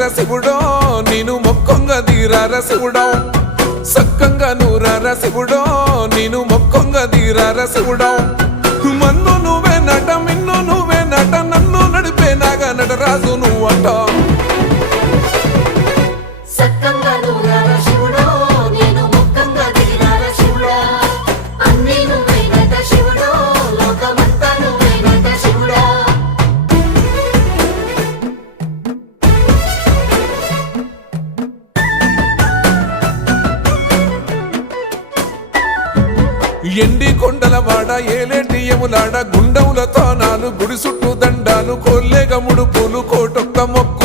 తీరార శివుడో నేను మొక్కంగా తీరార శివుడో సక్కంగా నూరార శివుడో నేను మొక్కంగా తీరార శివుడో మన్ను నువ్వే నట మిన్ను నువ్వే నట నన్ను నడిపే నాగా నటరాజు నువ్వంట ఎండి కొండల వాడ ఏలేటి యములాడ గుండములతో నాలు గుడి చుట్టూ దండాలు కోల్లేగముడు పూలు కోటొక్క మొక్కు